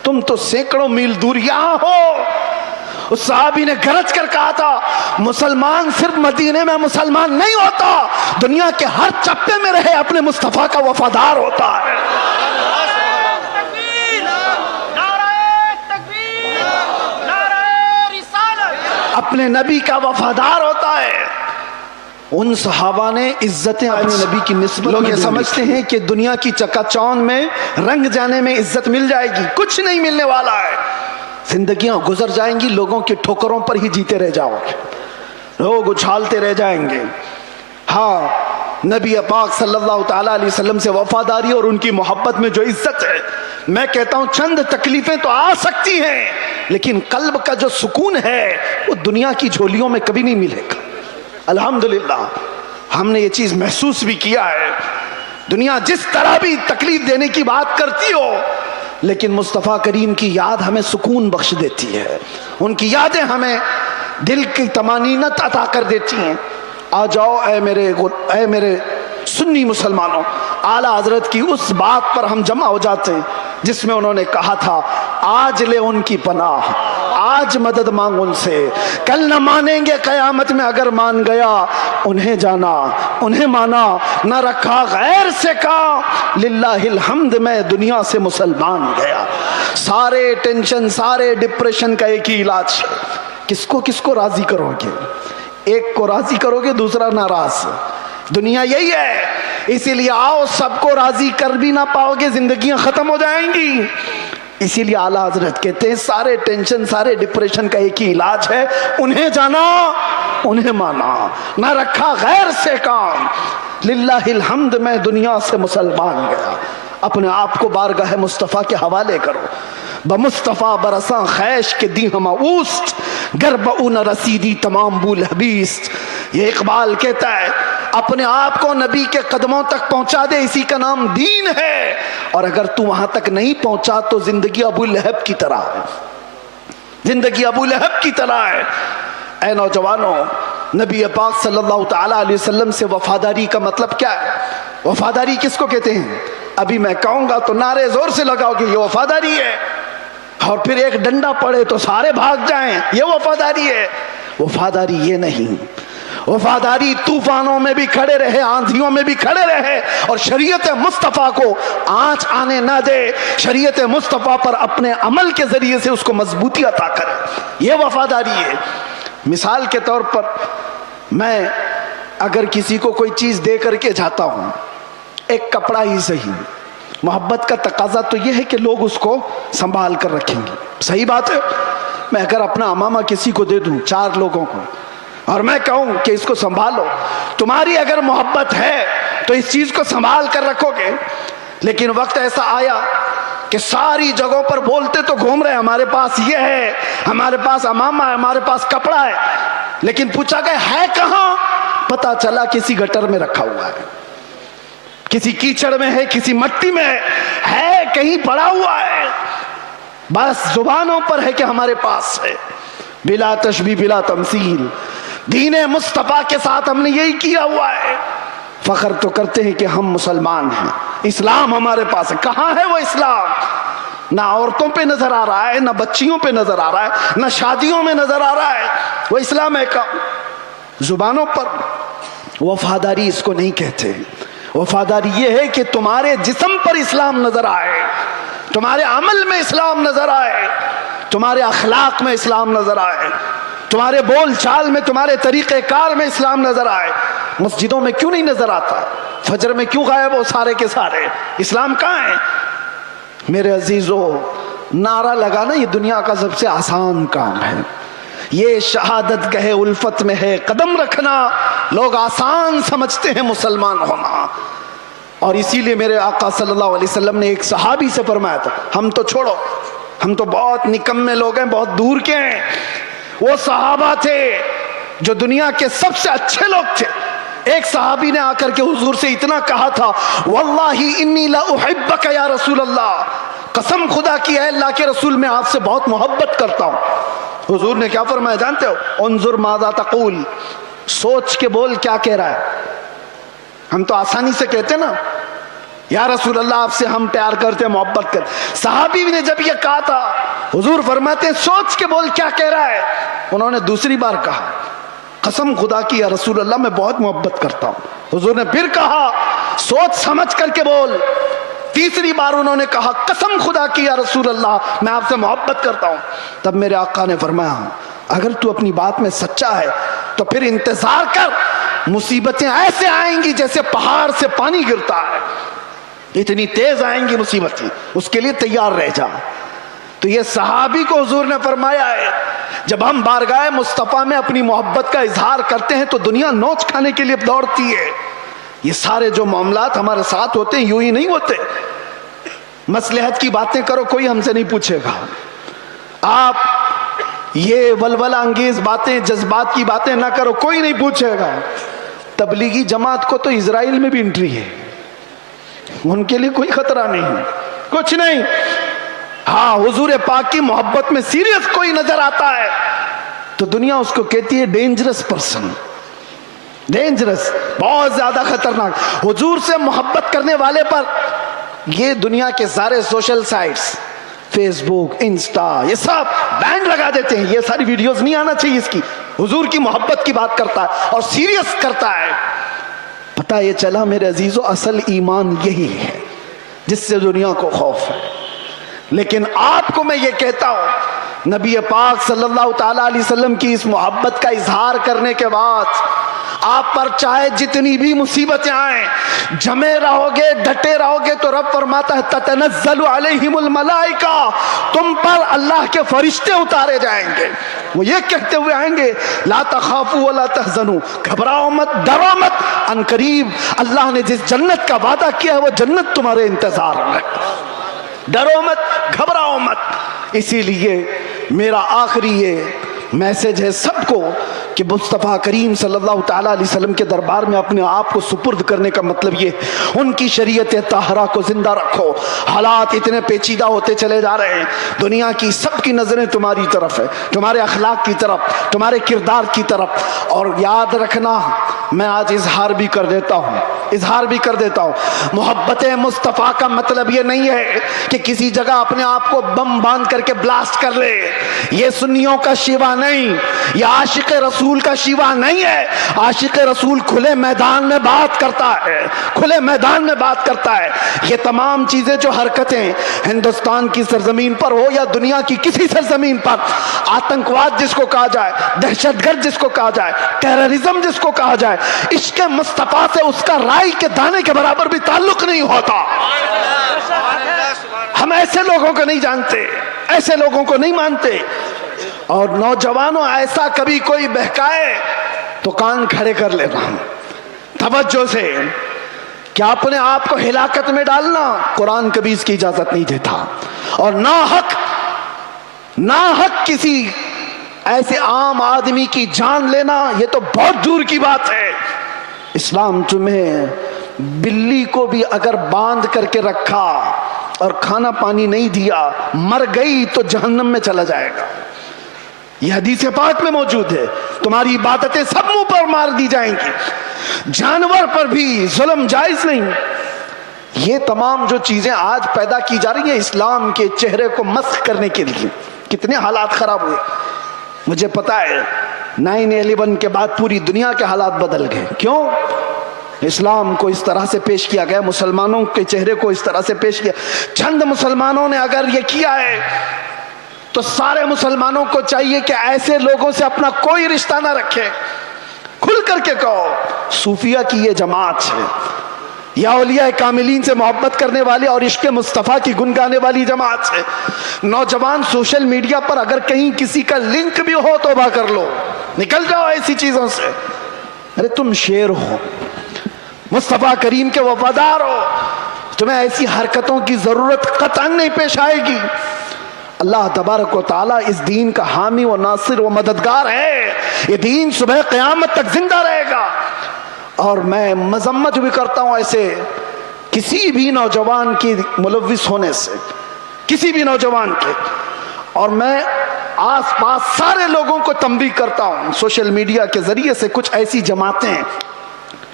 تم تو سینکڑوں میل دور یہاں ہو۔ اس صحابی نے گرج کر کہا تھا مسلمان صرف مدینے میں مسلمان نہیں ہوتا، دنیا کے ہر چپے میں رہے اپنے مصطفیٰ کا وفادار ہوتا ہے۔ اپنے نبی کا وفادار ہوتا ہے۔ ان صحابہ نے عزتیں اپنے نبی کی نسبت، لوگ یہ سمجھتے ہیں کہ دنیا کی چکا چوند میں رنگ جانے میں عزت مل جائے گی، کچھ نہیں ملنے والا ہے۔ زندگیاں گزر جائیں گی، لوگوں کے ٹھوکروں پر ہی جیتے رہ جاؤ گے، لوگ اچھالتے رہ جائیں گے۔ ہاں، نبی پاک صلی اللہ تعالیٰ علیہ وسلم سے وفاداری اور ان کی محبت میں جو عزت ہے، میں کہتا ہوں چند تکلیفیں تو آ سکتی ہیں لیکن قلب کا جو سکون ہے وہ دنیا کی جھولیوں میں کبھی نہیں ملے گا۔ الحمدللہ ہم نے یہ چیز محسوس بھی کیا ہے۔ دنیا جس طرح بھی تکلیف دینے کی بات کرتی ہو لیکن مصطفیٰ کریم کی یاد ہمیں سکون بخش دیتی ہے، ان کی یادیں ہمیں دل کی طمانینت عطا کر دیتی ہیں۔ آ جاؤ اے میرے سنی مسلمانوں، اعلیٰ حضرت کی اس بات پر ہم جمع ہو جاتے ہیں جس میں انہوں نے کہا تھا آج لے ان کی پناہ، آج مدد مانگ ان سے، کل نہ مانیں گے قیامت میں اگر مان گیا انہیں جانا انہیں مانا، نہ رکھا غیر سے کام، للہ الحمد میں دنیا سے مسلمان گیا۔ سارے ٹینشن سارے ڈپریشن کا ایک ہی علاج، کس کو راضی کرو گے؟ ایک کو راضی کرو گے دوسرا ناراض، دنیا یہی ہے۔ اسی لیے آؤ، سب کو راضی کر بھی نہ پاؤ گے، زندگیاں ختم ہو جائیں گی۔ اسی لیے اعلیٰ حضرت کہتے ہیں سارے ٹینشن سارے ڈپریشن کا ایک ہی علاج ہے، انہیں جانا انہیں مانا، نہ رکھا غیر سے کام، للہ الحمد میں دنیا سے مسلمان گیا۔ اپنے آپ کو بارگاہ مصطفیٰ کے حوالے کرو، بمصطفیٰ برساں خیش کے دی ہم اوست، گرب اون رسیدی تمام بول حبیست۔ یہ اقبال کہتا ہے اپنے آپ کو نبی کے قدموں تک پہنچا دے، اسی کا نام دین ہے، اور اگر تو وہاں تک نہیں پہنچا تو زندگی ابو لہب کی طرح ہے، زندگی ابو لہب کی طرح ہے۔ اے نوجوانوں، نبی پاک صلی اللہ تعالیٰ علیہ وسلم سے وفاداری کا مطلب کیا ہے؟ وفاداری کس کو کہتے ہیں؟ ابھی میں کہوں گا تو نعرے زور سے لگاؤ کہ یہ وفاداری ہے، اور پھر ایک ڈنڈا پڑے تو سارے بھاگ جائیں، یہ وفاداری ہے۔ وفاداری یہ نہیں، وفاداری طوفانوں میں بھی کھڑے رہے، آندھیوں میں بھی کھڑے رہے، اور شریعت مصطفیٰ کو آنچ آنے نہ دے، شریعت مصطفیٰ پر اپنے عمل کے ذریعے سے اس کو مضبوطی عطا کرے، یہ وفاداری ہے۔ مثال کے طور پر میں اگر کسی کو کوئی چیز دے کر کے جاتا ہوں، ایک کپڑا ہی صحیح، محبت کا تقاضا تو یہ ہے کہ لوگ اس کو سنبھال کر رکھیں گے، صحیح بات ہے۔ میں اگر اپنا امامہ کسی کو دے دوں 4 لوگوں کو، اور میں کہوں کہ اس کو سنبھالو، تمہاری اگر محبت ہے تو اس چیز کو سنبھال کر رکھو گے۔ لیکن وقت ایسا آیا کہ ساری جگہوں پر بولتے تو گھوم رہے، ہمارے پاس یہ ہے، ہمارے پاس امامہ ہے، ہمارے پاس کپڑا ہے، لیکن پوچھا گیا ہے کہاں؟ پتا چلا کسی گٹر میں رکھا ہوا ہے، کسی کیچڑ میں ہے، کسی مٹی میں ہے، کہیں پڑا ہوا ہے، بس زبانوں پر ہے کہ ہمارے پاس ہے۔ بلا تشبیہ بلا تمثیل، دین مصطفیٰ کے ساتھ ہم نے یہی کیا ہوا ہے۔ فخر تو کرتے ہیں کہ ہم مسلمان ہیں، اسلام ہمارے پاس ہے۔ کہاں ہے وہ اسلام؟ نہ عورتوں پہ نظر آ رہا ہے، نہ بچیوں پہ نظر آ رہا ہے، نہ شادیوں میں نظر آ رہا ہے، وہ اسلام ہے کہاں؟ زبانوں پر۔ وفاداری اس کو نہیں کہتے، وفاداری یہ ہے کہ تمہارے جسم پر اسلام نظر آئے، تمہارے عمل میں اسلام نظر آئے، تمہارے اخلاق میں اسلام نظر آئے، تمہارے بول چال میں، تمہارے طریقہ کار میں اسلام نظر آئے۔ مسجدوں میں کیوں نہیں نظر آتا؟ فجر میں کیوں غائب ہو سارے کے سارے؟ اسلام کہاں ہے؟ میرے عزیزو، نعرہ لگانا یہ دنیا کا سب سے آسان کام ہے، یہ شہادت گہے الفت میں ہے قدم رکھنا، لوگ آسان سمجھتے ہیں مسلمان ہونا۔ اور اسی لیے میرے آقا صلی اللہ علیہ وسلم نے ایک صحابی سے فرمایا تھا، ہم تو چھوڑو، ہم تو بہت نکمے لوگ ہیں، بہت دور کے ہیں، وہ صحابہ تھے جو دنیا کے سب سے اچھے لوگ تھے۔ ایک صحابی نے آ کر کے حضور سے اتنا کہا تھا، واللہ انی لا احبک یا رسول اللہ، قسم خدا کی ہے اللہ کے رسول میں آپ سے بہت محبت کرتا ہوں۔ حضور نے کیا فرمایا جانتے ہو؟ انظر ماذا تقول، سوچ کے بول کیا کہہ رہا ہے۔ ہم تو آسانی سے کہتے ہیں نا، یا رسول اللہ آپ سے ہم پیار کرتے ہیں، محبت کرتے۔ صحابی نے جب یہ کہا تھا، حضور فرماتے ہیں سوچ کے بول کیا کہہ رہا ہے۔ انہوں نے دوسری بار کہا، قسم خدا کی یا رسول اللہ میں بہت محبت کرتا ہوں۔ حضور نے پھر کہا، سوچ سمجھ کر کے بول۔ تیسری بار انہوں نے کہا، قسم خدا کی یا رسول اللہ میں آپ سے محبت کرتا ہوں۔ تب میرے آقا نے فرمایا، اگر تو اپنی بات میں سچا ہے تو پھر انتظار کر، مصیبتیں ایسے آئیں گی جیسے پہاڑ سے پانی گرتا ہے، اتنی تیز آئیں گی مصیبتیں، اس کے لیے تیار رہ جا۔ تو یہ صحابی کو حضور نے فرمایا ہے، جب ہم بارگاہ مصطفیٰ میں اپنی محبت کا اظہار کرتے ہیں تو دنیا نوچ کھانے کے لیے دوڑتی ہے۔ یہ سارے جو معاملات ہمارے ساتھ ہوتے ہیں یوں ہی نہیں ہوتے۔ مصلحت کی باتیں کرو، کوئی ہم سے نہیں پوچھے گا۔ آپ یہ ولولہ انگیز باتیں، جذبات کی باتیں نہ کرو، کوئی نہیں پوچھے گا۔ تبلیغی جماعت کو تو اسرائیل میں بھی انٹری ہے، ان کے لیے کوئی خطرہ نہیں، کچھ نہیں۔ ہاں، حضور پاک کی محبت میں سیریس کوئی نظر آتا ہے تو دنیا اس کو کہتی ہے ڈینجرس پرسن، ڈینجرس، بہت زیادہ خطرناک۔ حضور سے محبت کرنے والے پر یہ دنیا کے سارے سوشل سائٹس، فیس بک، انسٹا، یہ سب بینڈ لگا دیتے ہیں، یہ ساری ویڈیوز نہیں آنا چاہیے اس کی، حضور کی محبت کی بات کرتا ہے اور سیریس کرتا ہے. پتہ یہ چلا میرے عزیزو اصل ایمان یہی ہے جس سے دنیا کو خوف ہے. لیکن آپ کو میں یہ کہتا ہوں نبی پاک صلی اللہ تعالیٰ علیہ وسلم کی اس محبت کا اظہار کرنے کے بعد آپ پر چاہے جتنی بھی مصیبتیں آئیں جمے رہو گے ڈٹے رہو گے تو رب فرماتا ہے تتنزل علیہم الملائکہ, تم پر اللہ کے فرشتے اتارے جائیں گے. وہ یہ کہتے ہوئے آئیں گے لا تخافوا ولا تحزنوا, گھبراؤ مت ڈرو مت, ان قریب اللہ نے جس جنت کا وعدہ کیا ہے وہ جنت تمہارے انتظار میں, ڈرو مت گھبراؤ مت. اسی لیے میرا آخری یہ میسج ہے سب کو کہ مصطفیٰ کریم صلی اللہ تعالیٰ علیہ وسلم کے دربار میں اپنے آپ کو سپرد کرنے کا مطلب یہ ان کی شریعت طاہرہ کو زندہ رکھو. حالات اتنے پیچیدہ ہوتے چلے جا رہے ہیں, دنیا کی سب کی نظریں تمہاری طرف ہے, تمہارے اخلاق کی طرف, تمہارے کردار کی طرف. اور یاد رکھنا میں آج اظہار بھی کر دیتا ہوں محبت مصطفیٰ کا مطلب یہ نہیں ہے کہ کسی جگہ اپنے آپ کو بم باندھ کر کے بلاسٹ کر لے. یہ سنیوں کا شیوا نہیں, یہ عاشق رسول کا شیوا نہیں ہے. عاشق رسول کھلے میدان میں بات کرتا ہے, یہ تمام چیزیں جو حرکتیں ہندوستان کی سرزمین پر ہو یا دنیا کی کسی سرزمین پر, آتنکواد جس کو کہا جائے, دہشت گرد جس کو کہا جائے, ٹیررزم جس کو کہا جائے, عشق مصطفیٰ سے اس کا رائی کے دانے کے برابر بھی تعلق نہیں ہوتا. ہم ایسے لوگوں کو نہیں جانتے, ایسے لوگوں کو نہیں مانتے. اور نوجوانوں ایسا کبھی کوئی بہکائے تو کان کھڑے کر لینا توجہ سے, کیا اپنے آپ کو ہلاکت میں ڈالنا قرآن کبھی اس کی اجازت نہیں دیتا. اور ناحق کسی ایسے عام آدمی کی جان لینا یہ تو بہت دور کی بات ہے. اسلام تمہیں بلی کو بھی اگر باندھ کر کے رکھا اور کھانا پانی نہیں دیا, مر گئی تو جہنم میں چلا جائے گا. یہ حدیث پاک میں موجود ہے. تمہاری عبادتیں سب منہ پر مار دی جائیں گی, جانور پر بھی ظلم جائز نہیں. یہ تمام جو چیزیں آج پیدا کی جا رہی ہیں اسلام کے چہرے کو مسخ کرنے کے لیے, کتنے حالات خراب ہوئے. مجھے پتا ہے 9/11 کے بعد پوری دنیا کے حالات بدل گئے. کیوں؟ اسلام کو اس طرح سے پیش کیا گیا, مسلمانوں کے چہرے کو اس طرح سے پیش کیا. چند مسلمانوں نے اگر یہ کیا ہے تو سارے مسلمانوں کو چاہیے کہ ایسے لوگوں سے اپنا کوئی رشتہ نہ رکھے. کھل کر کے کہو صوفیہ کی یہ جماعت ہے, یا اولیاء کاملین سے محبت کرنے والے اور عشق مصطفیٰ کی گنگانے والی جماعت ہے. نوجوان سوشل میڈیا پر اگر کہیں کسی کا لنک بھی ہو توبہ کر لو, نکل جاؤ ایسی چیزوں سے. ارے تم شیر ہو, مصطفیٰ کریم کے وفادار ہو, تمہیں ایسی حرکتوں کی ضرورت قطعاً نہیں پیش آئے گی. اللہ تبارک و تعالیٰ اس دین کا حامی و ناصر و مددگار ہے. یہ دین صبح قیامت تک زندہ رہے گا. اور میں مذمت بھی کرتا ہوں ایسے کسی بھی نوجوان کی ملوث ہونے سے, کسی بھی نوجوان کے. اور میں آس پاس سارے لوگوں کو تنبیہ کرتا ہوں سوشل میڈیا کے ذریعے سے, کچھ ایسی جماعتیں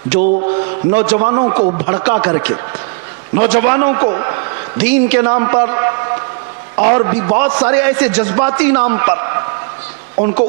جو نوجوانوں کو بھڑکا کر کے, نوجوانوں کو دین کے نام پر اور بھی بہت سارے ایسے جذباتی نام پر ان کو